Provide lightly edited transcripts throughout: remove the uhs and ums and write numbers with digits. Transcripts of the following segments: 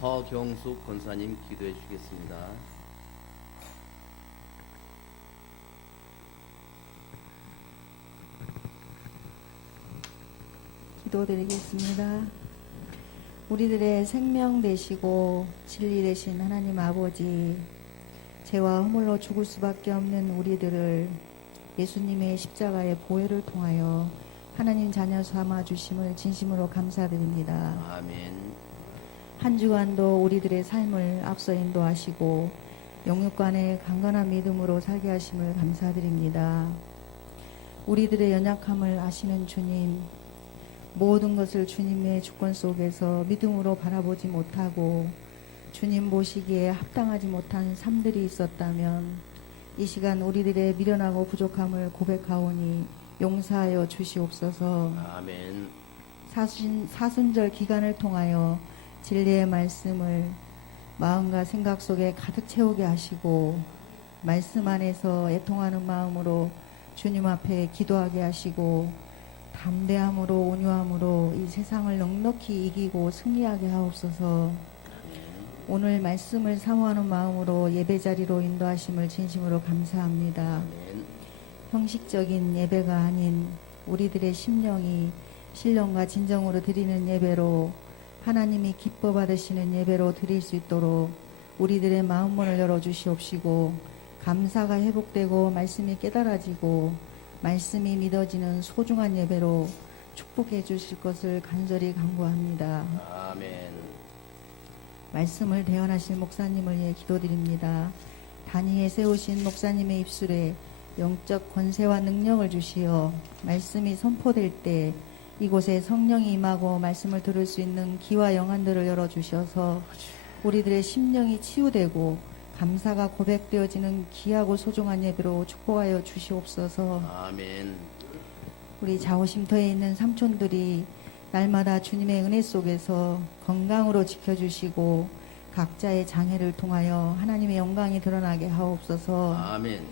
허경숙 권사님 기도해 주시겠습니다. 기도드리겠습니다. 우리들의 생명 되시고 진리 되신 하나님 아버지, 죄와 허물로 죽을 수밖에 없는 우리들을 예수님의 십자가의 보혈을 통하여 하나님 자녀 삼아 주심을 진심으로 감사드립니다. 아멘. 한 주간도 우리들의 삶을 앞서 인도하시고 영육간의 강건한 믿음으로 살게 하심을 감사드립니다. 우리들의 연약함을 아시는 주님, 모든 것을 주님의 주권 속에서 믿음으로 바라보지 못하고 주님 보시기에 합당하지 못한 삶들이 있었다면 이 시간 우리들의 미련하고 부족함을 고백하오니 용서하여 주시옵소서. 아멘. 사순절 기간을 통하여 진리의 말씀을 마음과 생각 속에 가득 채우게 하시고 말씀 안에서 애통하는 마음으로 주님 앞에 기도하게 하시고 담대함으로 온유함으로 이 세상을 넉넉히 이기고 승리하게 하옵소서. 오늘 말씀을 사모하는 마음으로 예배 자리로 인도하심을 진심으로 감사합니다. 아멘. 형식적인 예배가 아닌 우리들의 심령이 신령과 진정으로 드리는 예배로 하나님이 기뻐 받으시는 예배로 드릴 수 있도록 우리들의 마음문을 열어주시옵시고 감사가 회복되고 말씀이 깨달아지고 말씀이 믿어지는 소중한 예배로 축복해 주실 것을 간절히 간구합니다. 아멘. 말씀을 대언하실 목사님을 위해 기도드립니다. 단위에 세우신 목사님의 입술에 영적 권세와 능력을 주시어 말씀이 선포될 때 이곳에 성령이 임하고 말씀을 들을 수 있는 귀와 영안들을 열어주셔서 우리들의 심령이 치유되고 감사가 고백되어지는 귀하고 소중한 예배로 축복하여 주시옵소서. 아멘. 우리 자오쉼터에 있는 삼촌들이 날마다 주님의 은혜 속에서 건강으로 지켜주시고 각자의 장애를 통하여 하나님의 영광이 드러나게 하옵소서. 아멘.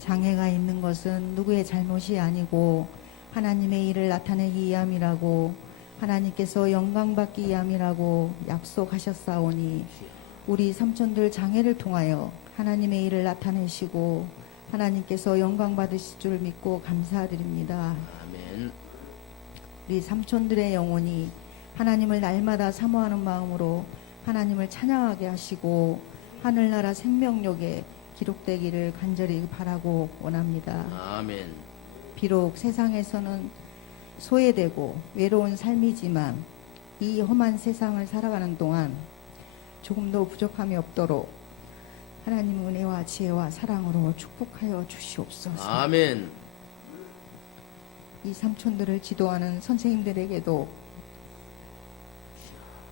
장애가 있는 것은 누구의 잘못이 아니고 하나님의 일을 나타내기 위함이라고 하나님께서 영광받기 위함이라고 약속하셨사오니 우리 삼촌들 장애를 통하여 하나님의 일을 나타내시고 하나님께서 영광 받으실 줄 믿고 감사드립니다. 아멘. 우리 삼촌들의 영혼이 하나님을 날마다 사모하는 마음으로 하나님을 찬양하게 하시고 하늘나라 생명력에 기록되기를 간절히 바라고 원합니다. 아멘. 비록 세상에서는 소외되고 외로운 삶이지만 이 험한 세상을 살아가는 동안 조금도 부족함이 없도록 하나님 은혜와 지혜와 사랑으로 축복하여 주시옵소서. 아멘. 이 삼촌들을 지도하는 선생님들에게도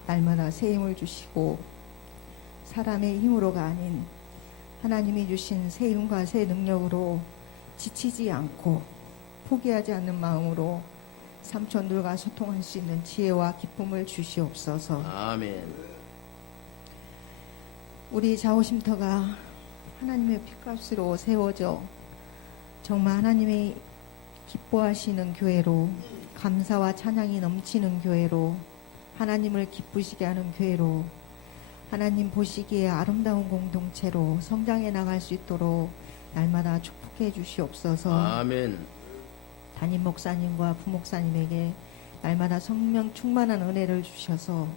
날마다 새 힘을 주시고 사람의 힘으로가 아닌 하나님이 주신 새 힘과 새 능력으로 지치지 않고 포기하지 않는 마음으로 삼촌들과 소통할 수 있는 지혜와 기쁨을 주시옵소서. 아멘. 우리 자오쉼터가 하나님의 핏값으로 세워져 정말 하나님의 기뻐하시는 교회로 감사와 찬양이 넘치는 교회로 하나님을 기쁘시게 하는 교회로 하나님 보시기에 아름다운 공동체로 성장해 나갈 수 있도록 날마다 축복해 주시옵소서. 아멘. 담임 목사님과 부목사님에게 날마다 성령 충만한 은혜를 주셔서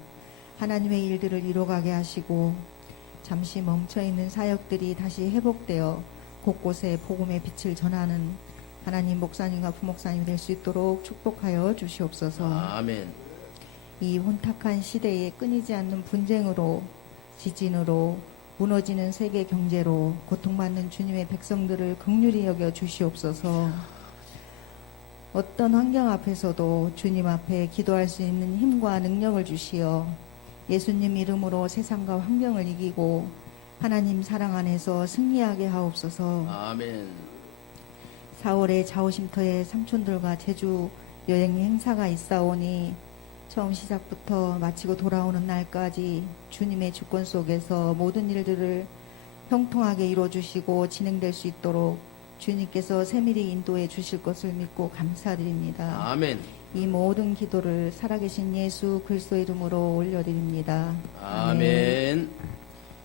하나님의 일들을 이뤄가게 하시고 잠시 멈춰있는 사역들이 다시 회복되어 곳곳에 복음의 빛을 전하는 하나님 목사님과 부목사님이 될 수 있도록 축복하여 주시옵소서. 아멘. 이 혼탁한 시대에 끊이지 않는 분쟁으로 지진으로 무너지는 세계 경제로 고통받는 주님의 백성들을 긍휼히 여겨 주시옵소서. 어떤 환경 앞에서도 주님 앞에 기도할 수 있는 힘과 능력을 주시어 예수님 이름으로 세상과 환경을 이기고 하나님 사랑 안에서 승리하게 하옵소서. 아멘. 4월에 자오쉼터의 삼촌들과 제주 여행 행사가 있사오니 처음 시작부터 마치고 돌아오는 날까지 주님의 주권 속에서 모든 일들을 형통하게 이루어주시고 진행될 수 있도록 주님께서 세밀히 인도해 주실 것을 믿고 감사드립니다. 아멘. 이 모든 기도를 살아계신 예수 그리스도 이름으로 올려드립니다. 아멘.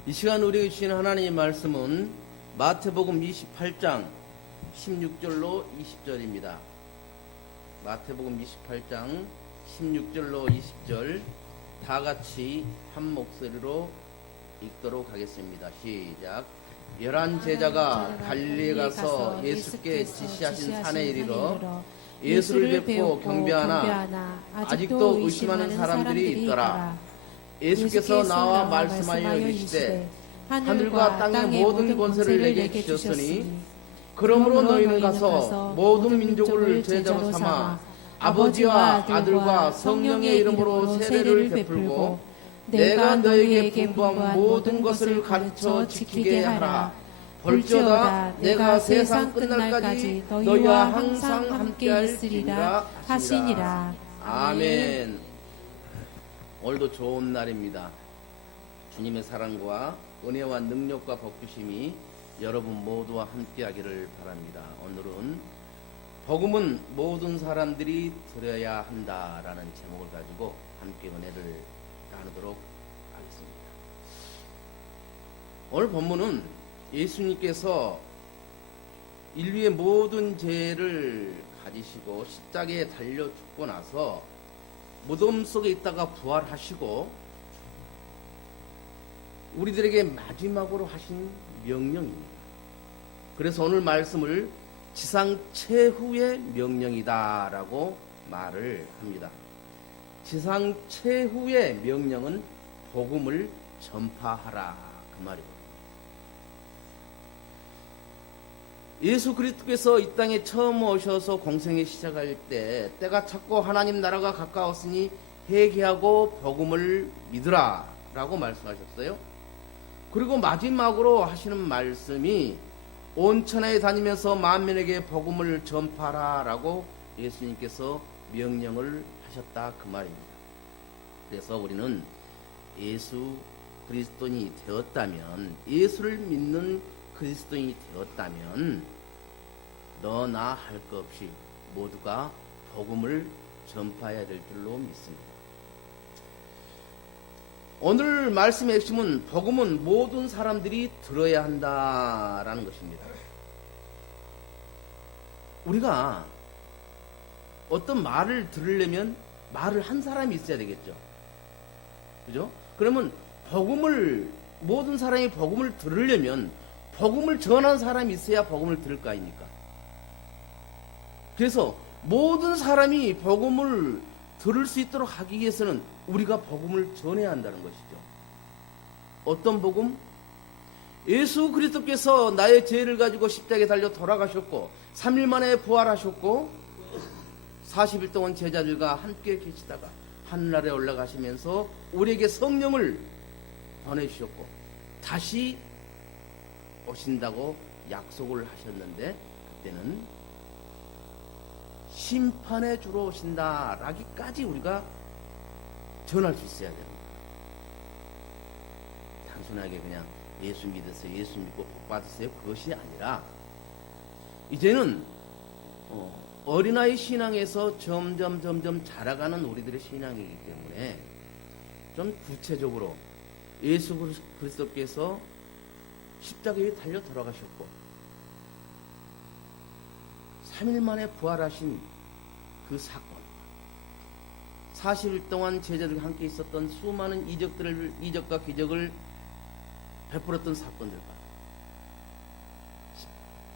이 시간 우리에게 주신 하나님의 말씀은 마태복음 28장 16절로 20절입니다. 마태복음 28장 16절로 20절 다 같이 한 목소리로 읽도록 하겠습니다. 시작. 11 제자가 갈릴리에 가서 예수께 지시하신 산에 이르러 예수를 뵙고 경배하나 아직도 의심하는 사람들이 있더라. 예수께서 나와 말씀하여 이르시되 하늘과 땅의 모든 권세를 내게 주셨으니 그러므로 너희는 가서 모든 민족을 제자로 삼아 아버지와 아들과 성령의 이름으로 세례를 베풀고 내가 너희에게 분부한 모든 것을 가르쳐 지키게 하라. 볼지어다 내가 세상 끝날까지 너희와 항상 함께 있으리라 하시니라. 아멘. 오늘도 좋은 날입니다. 주님의 사랑과 은혜와 능력과 복주심이 여러분 모두와 함께하기를 바랍니다. 오늘은 복음은 모든 사람들이 들어야 한다라는 제목을 가지고 함께 은혜를 나누도록 하겠습니다. 오늘 본문은 예수님께서 인류의 모든 죄를 가지시고 십자가에 달려 죽고 나서 무덤 속에 있다가 부활하시고 우리들에게 마지막으로 하신 명령입니다. 그래서 오늘 말씀을 지상 최후의 명령이다라고 말을 합니다. 지상 최후의 명령은 복음을 전파하라 그 말이고, 예수 그리스도께서 이 땅에 처음 오셔서 공생에 시작할 때 때가 찼고 하나님 나라가 가까웠으니 회개하고 복음을 믿으라 라고 말씀하셨어요. 그리고 마지막으로 하시는 말씀이 온 천하에 다니면서 만민에게 복음을 전파하라 라고 예수님께서 명령을 하셨다 그 말입니다. 그래서 우리는 예수 그리스도인이 되었다면, 예수를 믿는 그리스도인이 되었다면 너나 할 것 없이 모두가 복음을 전파해야 될 줄로 믿습니다. 오늘 말씀의 핵심은 복음은 모든 사람들이 들어야 한다라는 것입니다. 우리가 어떤 말을 들으려면 말을 한 사람이 있어야 되겠죠. 그죠? 그러면 복음을, 모든 사람이 복음을 들으려면 복음을 전한 사람이 있어야 복음을 들을 거 아닙니까? 그래서 모든 사람이 복음을 들을 수 있도록 하기 위해서는 우리가 복음을 전해야 한다는 것이죠. 어떤 복음? 예수 그리스도께서 나의 죄를 가지고 십자가에 달려 돌아가셨고 3일 만에 부활하셨고 40일 동안 제자들과 함께 계시다가 하늘나라에 올라가시면서 우리에게 성령을 보내주셨고 다시 오신다고 약속을 하셨는데, 그때는 심판의 주로 오신다라기까지 우리가 전할 수 있어야 됩니다. 단순하게 그냥 예수 믿으세요, 예수 믿고 복 받으세요, 그것이 아니라 이제는 어린아이 신앙에서 점점 자라가는 우리들의 신앙이기 때문에 좀 구체적으로 예수 그리스도께서 십자가에 달려 돌아가셨고 3일 만에 부활하신 그 사건, 40일 동안 제자들과 함께 있었던 수많은 이적과 기적을 베풀었던 사건들과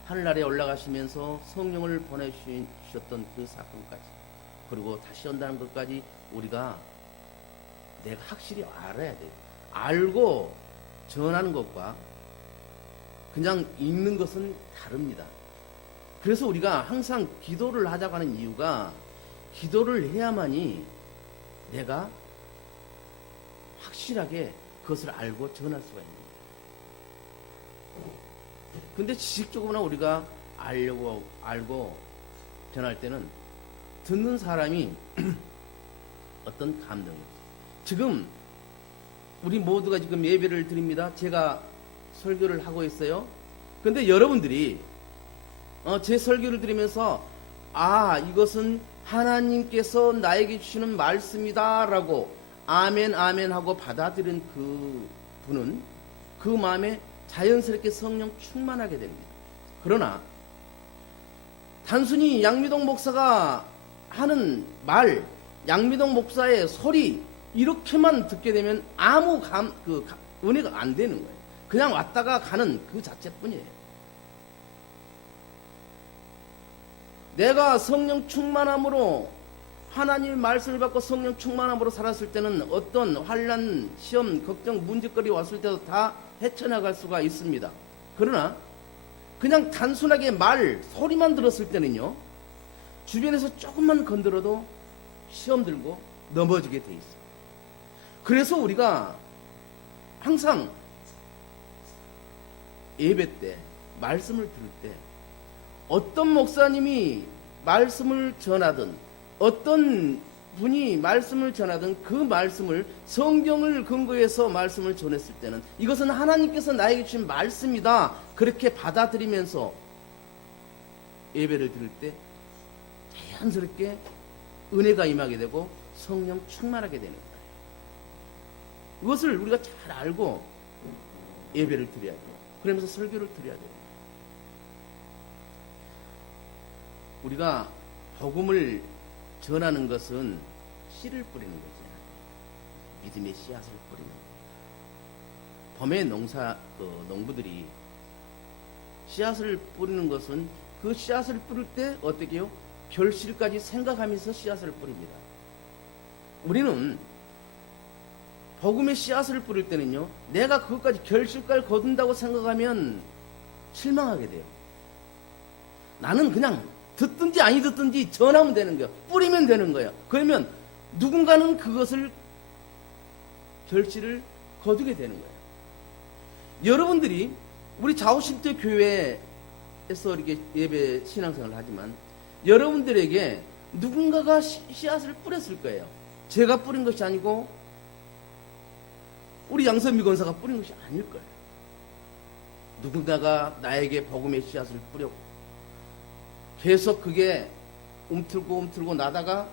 하늘나라에 올라가시면서 성령을 보내주셨던 그 사건까지, 그리고 다시 온다는 것까지 우리가 내가 확실히 알아야 돼요. 알고 전하는 것과 그냥 읽는 것은 다릅니다. 그래서 우리가 항상 기도를 하자고 하는 이유가, 기도를 해야만이 내가 확실하게 그것을 알고 전할 수가 있습니다. 근데 지식적으로나 우리가 알고 전할 때는 듣는 사람이 어떤 감동이, 지금 우리 모두가 지금 예배를 드립니다. 제가 설교를 하고 있어요. 근데 여러분들이 제 설교를 들으면서 이것은 하나님께서 나에게 주시는 말씀이다라고 아멘 아멘 하고 받아들인 그 분은 그 마음에 자연스럽게 성령 충만하게 됩니다. 그러나 단순히 양미동 목사가 하는 말, 양미동 목사의 소리 이렇게만 듣게 되면 아무 은혜가 안 되는 거예요. 그냥 왔다가 가는 그 자체뿐이에요. 내가 성령 충만함으로 하나님의 말씀을 받고 성령 충만함으로 살았을 때는 어떤 환난, 시험, 걱정, 문제거리 왔을 때도 다 헤쳐나갈 수가 있습니다. 그러나 그냥 단순하게 소리만 들었을 때는요, 주변에서 조금만 건드려도 시험 들고 넘어지게 돼 있어요. 그래서 우리가 항상 예배 때, 말씀을 들을 때 어떤 목사님이 말씀을 전하든 어떤 분이 말씀을 전하든 그 말씀을 성경을 근거해서 말씀을 전했을 때는 이것은 하나님께서 나에게 주신 말씀이다 그렇게 받아들이면서 예배를 드릴 때 자연스럽게 은혜가 임하게 되고 성령 충만하게 되는 거예요. 이것을 우리가 잘 알고 예배를 드려야 돼요. 그러면서 설교를 드려야 돼요. 우리가 복음을 전하는 것은 씨를 뿌리는 거죠. 믿음의 씨앗을 뿌리는 거예요. 봄에 농부들이 씨앗을 뿌리는 것은 그 씨앗을 뿌릴 때 어떻게 해요? 결실까지 생각하면서 씨앗을 뿌립니다. 우리는 복음의 씨앗을 뿌릴 때는요, 내가 그것까지 결실까지 거둔다고 생각하면 실망하게 돼요. 나는 그냥 듣든지 아니 듣든지 전하면 되는 거예요. 뿌리면 되는 거예요. 그러면 누군가는 그것을 결실을 거두게 되는 거예요. 여러분들이 우리 자우신태 교회에서 이렇게 예배 신앙생활을 하지만 여러분들에게 누군가가 씨앗을 뿌렸을 거예요. 제가 뿌린 것이 아니고 우리 양선미 권사가 뿌린 것이 아닐 거예요. 누군가가 나에게 복음의 씨앗을 뿌렸고 계속 그게 움틀고 나다가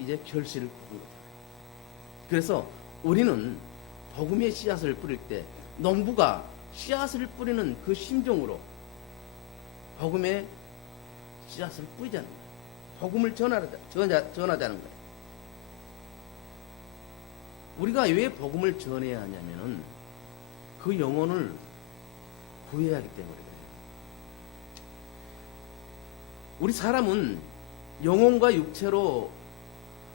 이제 결실을 거둔 거죠. 그래서 우리는 복음의 씨앗을 뿌릴 때 농부가 씨앗을 뿌리는 그 심정으로 복음의 씨앗을 뿌리자는 거예요. 복음을 전하자는 거예요. 우리가 왜 복음을 전해야 하냐면은 그 영혼을 구해야 하기 때문에 그래요. 우리 사람은 영혼과 육체로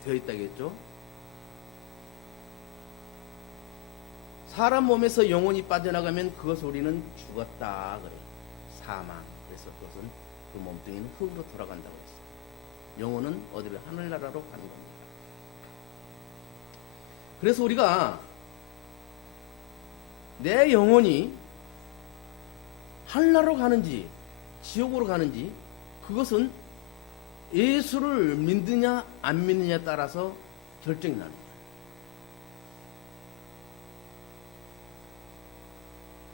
되어 있다겠죠? 사람 몸에서 영혼이 빠져나가면 그것을 우리는 죽었다 그래요. 사망. 그래서 그것은 그 몸뚱이는 흙으로 돌아간다고 했어요. 영혼은 어디를 하늘나라로 가는 겁니다. 그래서 우리가 내 영혼이 하늘나라로 가는지 지옥으로 가는지 그것은 예수를 믿느냐 안 믿느냐에 따라서 결정이 납니다.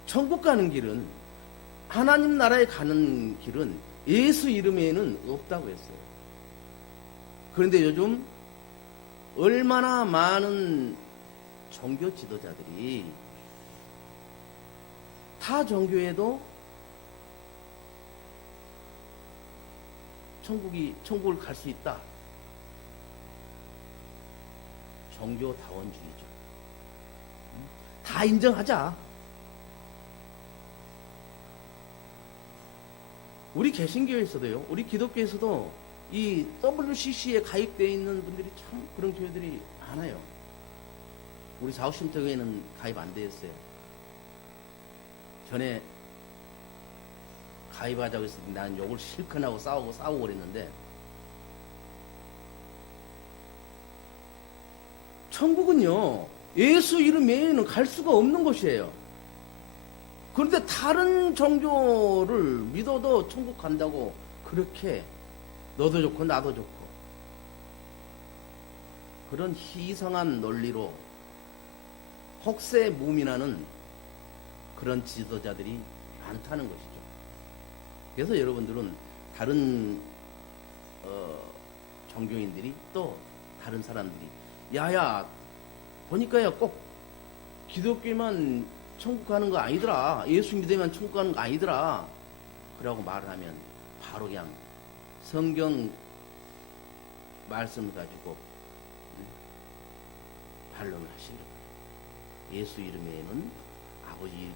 천국 가는 길은 하나님 나라에 가는 길은 예수 이름에는 없다고 했어요. 그런데 요즘 얼마나 많은 종교 지도자들이 타 종교에도 천국을 갈 수 있다. 종교다원주의죠. 다 인정하자. 우리 개신교에서도요, 우리 기독교에서도 이 WCC에 가입되어 있는 분들이 참 그런 교회들이 많아요. 우리 자우심터교회는 가입 안 되었어요. 전에 가입하자고 했을 때 난 욕을 실컷 하고 싸우고 그랬는데 천국은요 예수 이름 외에는 갈 수가 없는 곳이에요. 그런데 다른 종교를 믿어도 천국 간다고 그렇게 너도 좋고 나도 좋고 그런 희성한 논리로 혹세무민하는 그런 지도자들이 많다는 것이죠. 그래서 여러분들은 다른 종교인들이 또 다른 사람들이 야야 보니까요 꼭 기독교만 천국 가는 거 아니더라. 예수 믿으면 천국 가는 거 아니더라. 그러고 말을 하면 바로 그냥 성경 말씀 가지고 반론을 하시는 거예요. 예수 이름에는 아버지께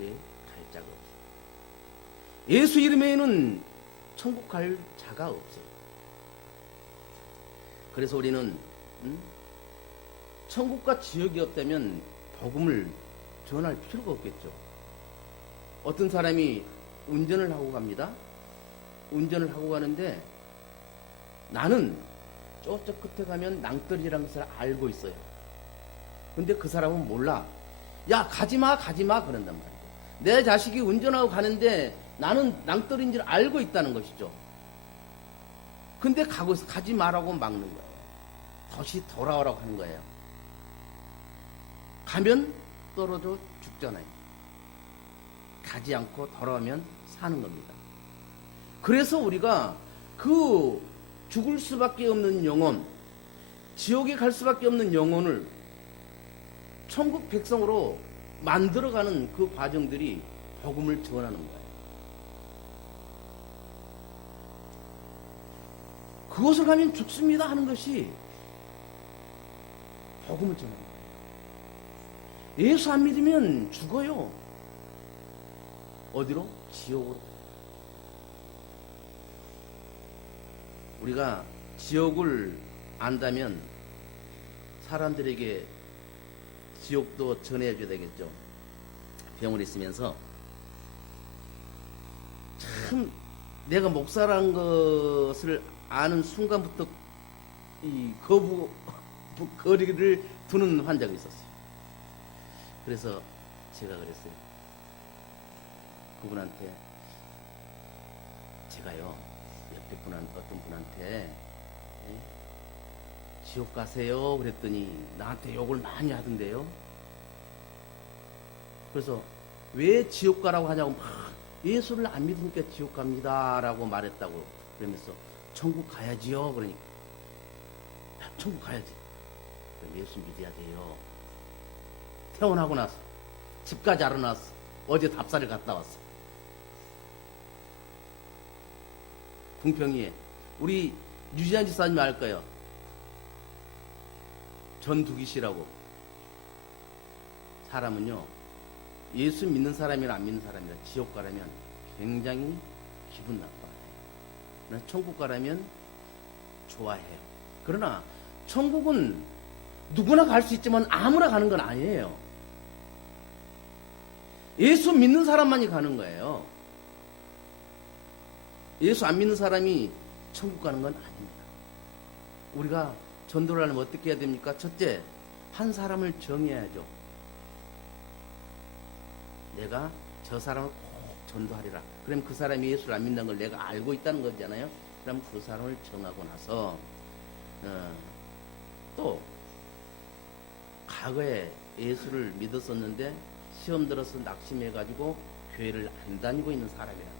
갈 자가 없어요. 예수 이름에는 천국 갈 자가 없어요. 그래서 우리는 천국과 지옥이 없다면 복음을 전할 필요가 없겠죠. 어떤 사람이 운전을 하고 갑니다. 운전을 하고 가는데 나는 저쪽 끝에 가면 낭떠러지라는 것을 알고 있어요. 근데 그 사람은 몰라. 야 가지마 가지마 그런단 말이에요. 내 자식이 운전하고 가는데 나는 낭떠러지인 줄 알고 있다는 것이죠. 근데 가지 마라고 막는 거예요. 다시 돌아오라고 하는 거예요. 가면 떨어져 죽잖아요. 가지 않고 돌아오면 사는 겁니다. 그래서 우리가 그 죽을 수밖에 없는 영혼, 지옥에 갈 수밖에 없는 영혼을 천국 백성으로 만들어가는 그 과정들이 복음을 전하는 거예요. 그곳을 가면 죽습니다 하는 것이 복음을 전하는 거예요. 예수 안 믿으면 죽어요. 어디로? 지옥으로. 우리가 지옥을 안다면 사람들에게 지옥도 전해줘야 되겠죠. 병원에 있으면서 참 내가 목사라는 것을 아는 순간부터 이 거리를 두는 환자가 있었어요. 그래서 제가 그랬어요. 그분한테 제가요 옆에 어떤 분한테 지옥 가세요 그랬더니 나한테 욕을 많이 하던데요. 그래서 왜 지옥 가라고 하냐고 막 예수를 안 믿으니까 지옥 갑니다 라고 말했다고 그러면서 천국 가야지요 그러니까 천국 가야지. 그럼 예수 믿어야 돼요. 태어나고 나서 집까지 알아놨어. 어제 답사를 갔다 왔어. 궁평이에 우리 유지한 집사님 알 거예요. 전두기 씨라고. 사람은요 예수 믿는 사람이나 안 믿는 사람이나 지옥 가라면 굉장히 기분 나빠요. 천국 가라면 좋아해요. 그러나 천국은 누구나 갈 수 있지만 아무나 가는 건 아니에요. 예수 믿는 사람만이 가는 거예요. 예수 안 믿는 사람이 천국 가는 건 아닙니다. 우리가 전도를 하려면 어떻게 해야 됩니까? 첫째, 한 사람을 정해야죠. 내가 저 사람을 꼭 전도하리라. 그럼 그 사람이 예수를 안 믿는 걸 내가 알고 있다는 거잖아요. 그럼 그 사람을 정하고 나서 또 과거에 예수를 믿었었는데 시험 들어서 낙심해가지고 교회를 안 다니고 있는 사람이라는 거예요.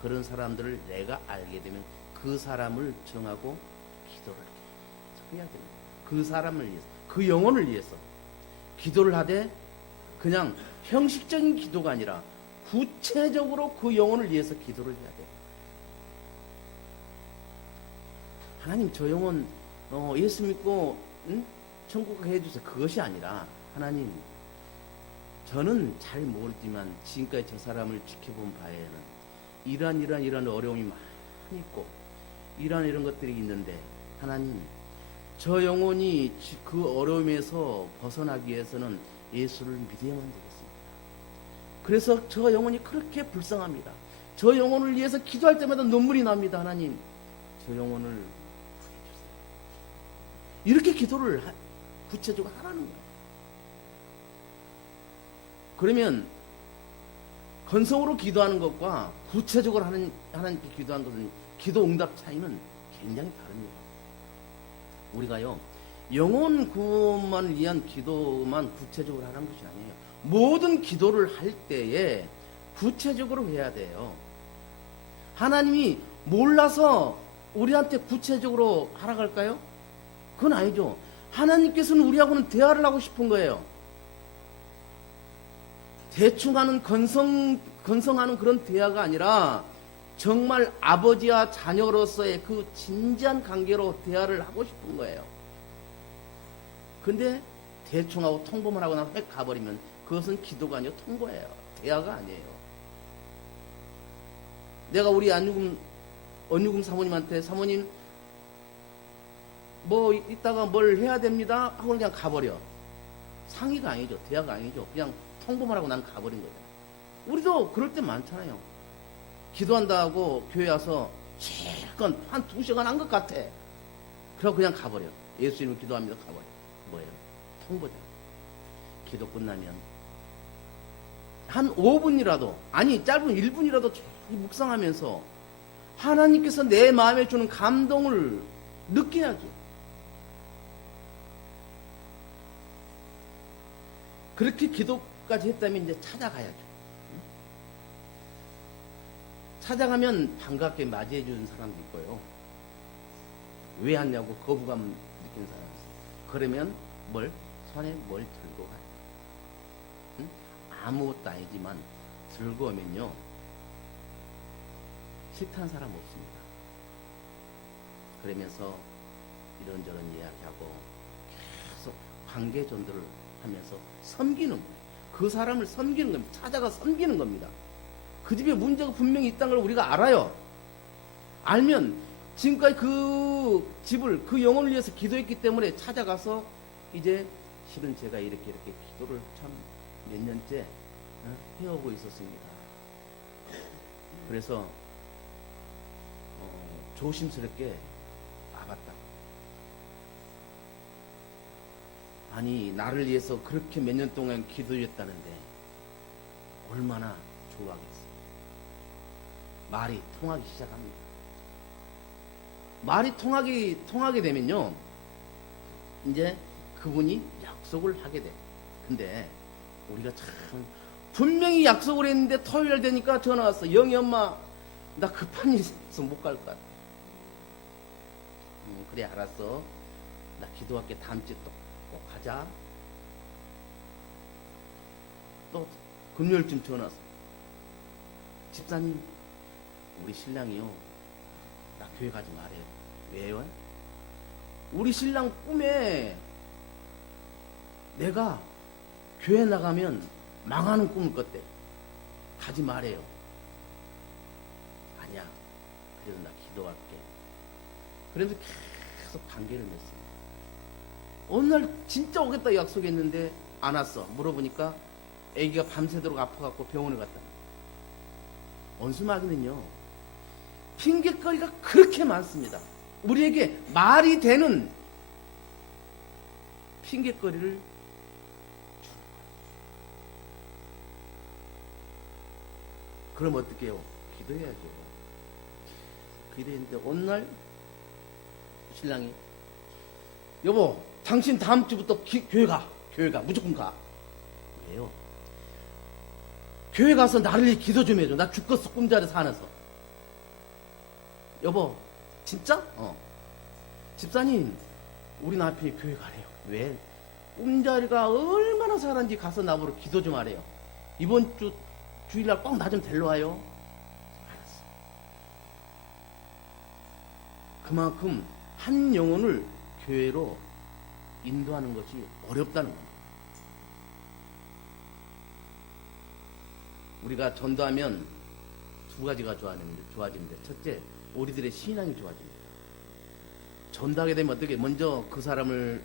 그런 사람들을 내가 알게 되면 그 사람을 정하고 기도를 해야 됩니다. 그 사람을 위해서, 그 영혼을 위해서 기도를 하되 그냥 형식적인 기도가 아니라 구체적으로 그 영혼을 위해서 기도를 해야 돼요. 하나님 저 영혼 예수 믿고 천국 가게 해주세요. 그것이 아니라 하나님 저는 잘 모르지만 지금까지 저 사람을 지켜본 바에는 이러한 어려움이 많이 있고 이런 것들이 있는데 하나님 저 영혼이 그 어려움에서 벗어나기 위해서는 예수를 믿어야만 되겠습니다. 그래서 저 영혼이 그렇게 불쌍합니다. 저 영혼을 위해서 기도할 때마다 눈물이 납니다. 하나님 저 영혼을 구해주세요. 이렇게 기도를 구체적으로 하라는 거예요. 그러면 건성으로 기도하는 것과 구체적으로 하나님께 기도하는 것은 기도 응답 차이는 굉장히 다릅니다. 우리가요 영혼 구원만 위한 기도만 구체적으로 하는 것이 아니에요. 모든 기도를 할 때에 구체적으로 해야 돼요. 하나님이 몰라서 우리한테 구체적으로 하라갈까요? 그건 아니죠. 하나님께서는 우리하고는 대화를 하고 싶은 거예요. 대충 하는 건성하는 그런 대화가 아니라 정말 아버지와 자녀로서의 그 진지한 관계로 대화를 하고 싶은 거예요. 근데 대충 하고 통보만 하고 나면 획 가버리면 그것은 기도가 아니고 통보예요. 대화가 아니에요. 내가 우리 언유금 사모님한테 사모님 뭐 이따가 뭘 해야 됩니다 하고 그냥 가버려. 상의가 아니죠. 대화가 아니죠. 그냥 통보만 하고 난 가버린 거예요. 우리도 그럴 때 많잖아요. 기도한다고 교회 와서 실컷 한 2시간 한 것 같아. 그러고 그냥 가버려. 예수 이름으로 기도합니다. 가버려. 뭐예요? 통보죠. 기도 끝나면 한 5분이라도 아니 짧은 1분이라도 묵상하면서 하나님께서 내 마음에 주는 감동을 느껴야죠. 그렇게 기도까지 했다면 이제 찾아가야죠. 찾아가면 반갑게 맞이해 주는 사람도 있고요. 왜 왔냐고 거부감 느끼는 사람이 있어요. 그러면 손에 뭘 들고 가요? 응? 아무것도 아니지만 들고 오면요. 싫다는 사람 없습니다. 그러면서 이런저런 이야기하고 계속 관계 전도를 하면서 섬기는 거예요. 그 사람을 섬기는 겁니다. 찾아가 섬기는 겁니다. 그 집에 문제가 분명히 있다는 걸 우리가 알아요. 알면 지금까지 그 집을 그 영혼을 위해서 기도했기 때문에 찾아가서 이제 실은 제가 이렇게 기도를 참 몇 년째 해오고 있었습니다. 그래서 조심스럽게 맞다. 아니 나를 위해서 그렇게 몇 년 동안 기도했다는데 얼마나 좋아하겠어. 말이 통하기 시작합니다. 말이 통하게 되면요, 이제 그분이 약속을 하게 돼. 근데 우리가 참 분명히 약속을 했는데 토요일 되니까 전화 왔어. 영희 엄마, 나 급한 일 있어서 못 갈 것 같아. 그래 알았어. 나 기도할게. 다음 주에 또 꼭 가자. 또 금요일쯤 전화 왔어. 집사님, 우리 신랑이요, 나 교회 가지 말아요. 왜요? 우리 신랑 꿈에 내가 교회 나가면 망하는 꿈을 꿨대. 가지 말아요. 아니야. 그래도 나 기도할게. 그래서 계속 관계를 맺습니다. 어느 날 진짜 오겠다 약속했는데 안 왔어. 물어보니까 애기가 밤새도록 아파갖고 병원에 갔다. 원수마귀는요, 핑계거리가 그렇게 많습니다. 우리에게 말이 되는 핑계거리를 주는 거예요. 그럼 어떻게 해요? 기도해야죠. 기도했는데 어느 날 신랑이, 여보, 당신 다음 주부터 교회 가. 무조건 가. 왜요? 교회 가서 나를 위해 기도 좀 해줘. 나 죽겠어, 꿈자리에서 안에서. 여보, 진짜? 집사님, 우리 남편이 교회 가래요. 왜? 꿈자리가 얼마나 잘한지 가서 나보러 기도 좀 하래요. 이번 주일날 꼭 나 좀 데리러 와요. 알았어. 그만큼 한 영혼을 교회로 인도하는 것이 어렵다는 겁니다. 우리가 전도하면 두 가지가 좋아지는데, 첫째, 우리들의 신앙이 좋아집니다. 전도하게 되면 어떻게? 먼저 그 사람을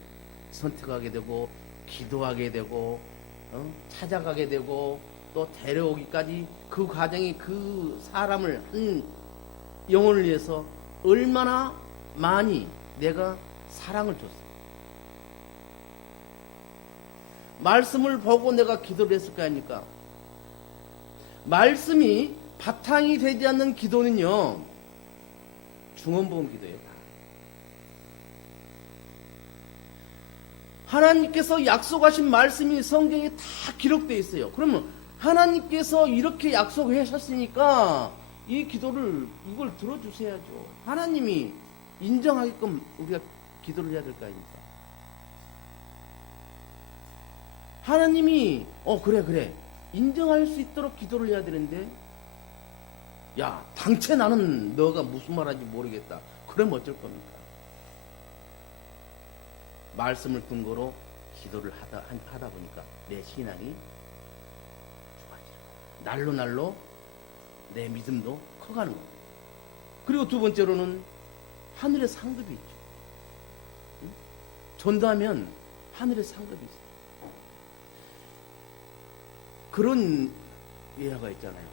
선택하게 되고, 기도하게 되고, 찾아가게 되고, 또 데려오기까지 그 과정이 그 사람을 한 영혼을 위해서 얼마나 많이 내가 사랑을 줬어. 말씀을 보고 내가 기도를 했을 거 아닙니까? 말씀이 바탕이 되지 않는 기도는요, 중언부언 기도예요. 하나님께서 약속하신 말씀이 성경에 다 기록되어 있어요. 그러면 하나님께서 이렇게 약속하셨으니까 이 기도를 이걸 들어주셔야죠. 하나님이 인정하게끔 우리가 기도를 해야 될 거 아닙니까? 하나님이 그래 인정할 수 있도록 기도를 해야 되는데, 야 당최 나는 너가 무슨 말하는지 모르겠다. 그럼 어쩔 겁니까? 말씀을 근거로 기도를 하다 보니까 내 신앙이 좋아지고 날로 날로 내 믿음도 커가는 거예요. 그리고 두 번째로는 하늘의 상급이 있죠. 응? 전도하면 하늘의 상급이 있어요. 그런 예화가 있잖아요.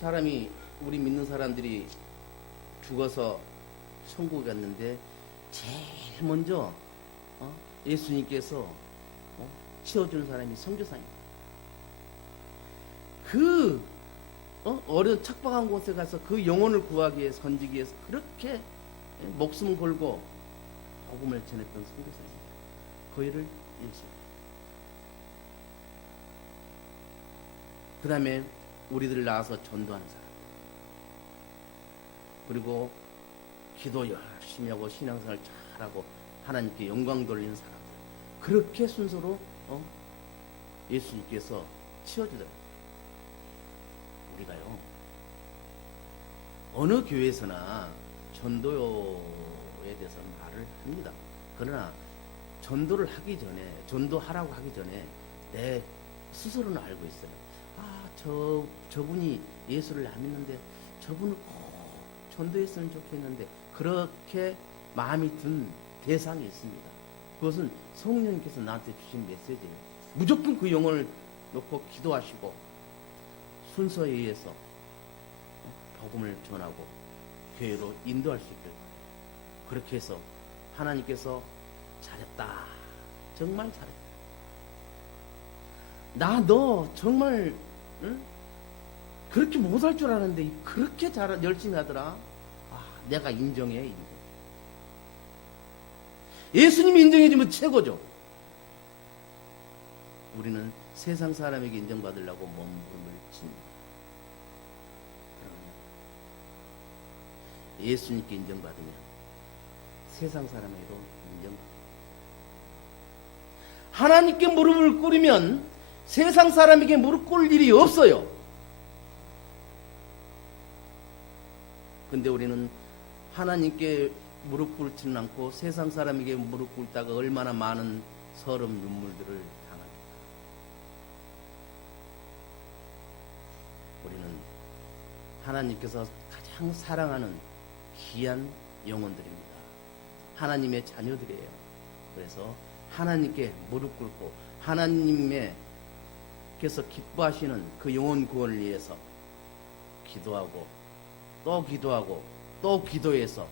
사람이, 우리 믿는 사람들이 죽어서 천국에 갔는데 제일 먼저 예수님께서 치워주는 사람이 선교사입니다. 그 어려운 척박한 곳에 가서 그 영혼을 구하기 위해서, 건지기 위해서 그렇게 목숨을 걸고 복음을 전했던 선교사입니다. 그 일을 예수. 그 다음에 우리들 나와서 전도하는 사람, 그리고 기도 열심히 하고 신앙생활 잘하고 하나님께 영광 돌리는 사람들, 그렇게 순서로 예수님께서 치워주더라고요. 우리가요, 어느 교회에서나 전도에 대해서 말을 합니다. 그러나 전도를 하기 전에, 전도하라고 하기 전에 내 스스로는 알고 있어요. 저분이 예수를 안 믿는데 저분을 꼭 전도했으면 좋겠는데, 그렇게 마음이 든 대상이 있습니다. 그것은 성령님께서 나한테 주신 메시지예요. 무조건 그 영혼을 놓고 기도하시고 순서에 의해서 복음을 전하고 교회로 인도할 수 있게, 그렇게 해서 하나님께서 잘했다, 정말 잘했다, 너 정말 그렇게 못할 줄 알았는데 그렇게 열심히 하더라. 내가 인정해. 인정. 예수님이 인정해주면 최고죠. 우리는 세상 사람에게 인정받으려고 몸부림을 칩니다. 예수님께 인정받으면 세상 사람에게도 인정받습니다. 하나님께 무릎을 꿇으면 세상 사람에게 무릎 꿇을 일이 없어요. 근데 우리는 하나님께 무릎 꿇지는 않고 세상 사람에게 무릎 꿇다가 얼마나 많은 서름 눈물들을 당합니다. 우리는 하나님께서 가장 사랑하는 귀한 영혼들입니다. 하나님의 자녀들이에요. 그래서 하나님께 무릎 꿇고 하나님께서 기뻐하시는 그 영혼 구원을 위해서 기도하고 또 기도하고 또 기도해서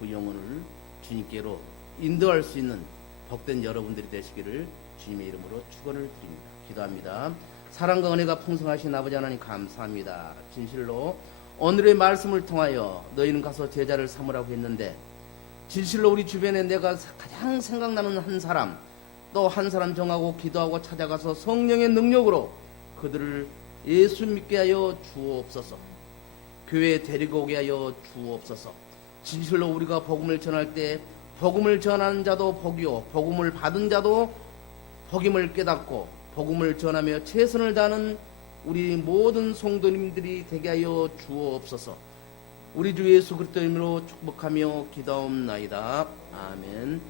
그 영혼을 주님께로 인도할 수 있는 복된 여러분들이 되시기를 주님의 이름으로 축원을 드립니다. 기도합니다. 사랑과 은혜가 풍성하신 아버지 하나님 감사합니다. 진실로 오늘의 말씀을 통하여 너희는 가서 제자를 삼으라고 했는데, 진실로 우리 주변에 내가 가장 생각나는 한 사람, 또 한 사람 정하고 기도하고 찾아가서 성령의 능력으로 그들을 예수 믿게 하여 주옵소서. 교회에 데리고 오게 하여 주옵소서. 진실로 우리가 복음을 전할 때 복음을 전하는 자도 복이요, 복음을 받은 자도 복임을 깨닫고 복음을 전하며 최선을 다하는 우리 모든 성도님들이 되게 하여 주옵소서. 우리 주 예수 그리스도 이름으로 축복하며 기도옵나이다. 아멘.